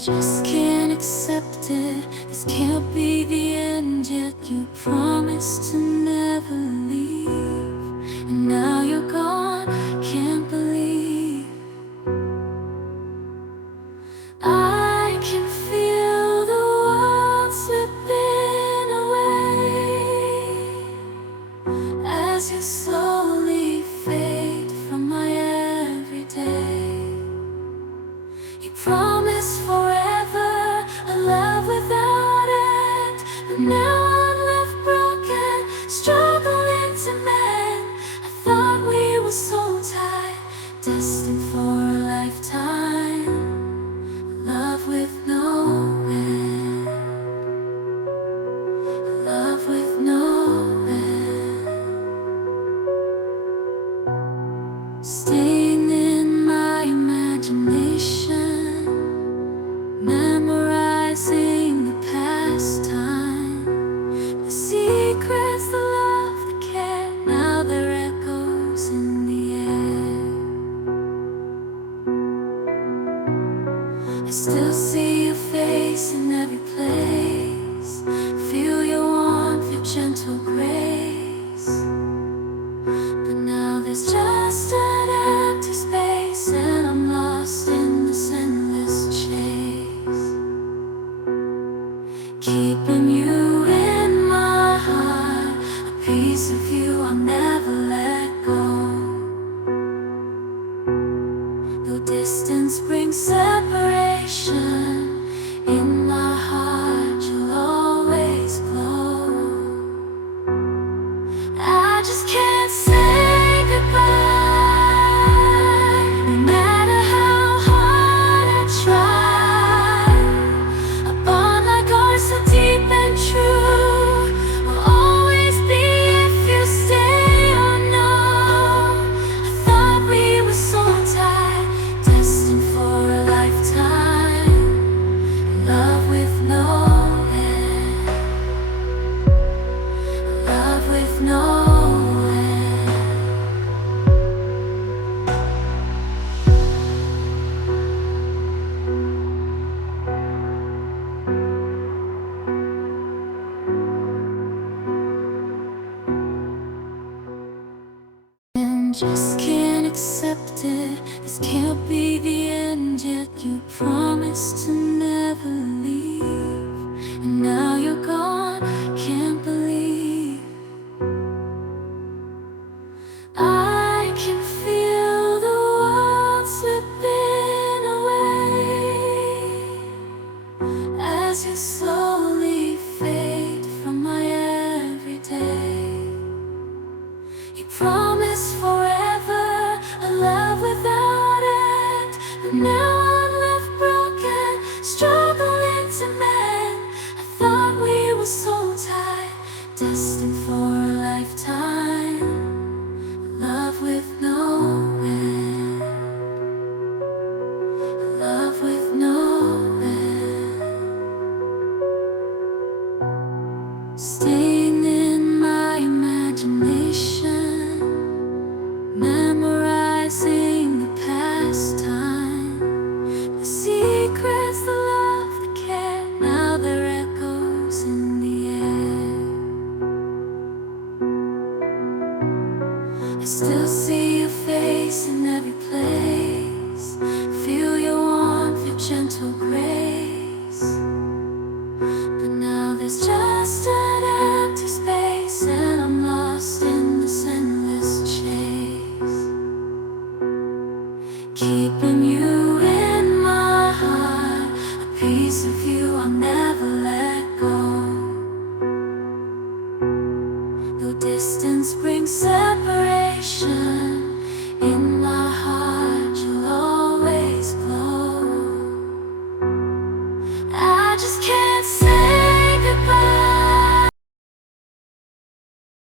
just can't accept it. This can't be the end, yet you promised to never leave. And now you're gone, can't believe. I can feel the world slipping away as you slowly fade from my everyday. You promised forever, a love without end, but now I'm left broken, struggling to mend. I thought we were so tied, destined for a lifetime, love with no end, love with no end. Staying in my imagination, memorizing the past time, the secrets, the love, the care. Now they're echoes in the air. I still see your face in every place, feel your warmth, your gentle grace. But now there's just an empty space, and I'm lost in this endless chase. Keeping you in my heart, a piece of you I'll never let go. Though distance brings separation, in my heart you'll always glow. I just can't say goodbye, no matter how hard I try. A bond like ours, so deep and true, will always be if you stay or no. I thought we were so tied, destined for a lifetime, love with no end, love with no end. And just can't accept it. This can't be the end, yet you promised to never leave. And now you're gone, can't believe. I can feel the world slipping away as you slowly fade from my everyday. You promised forever, a love without end, but now I'm left broken, struggling to mend. I thought we were so tied, destined for a lifetime, love with no end, love with no end. Staying in my imagination, memorizing the past time, the secrets, the love, the care. Now they're echoes in the air. I still see your face in every place, feel your warmth, your gentle grace.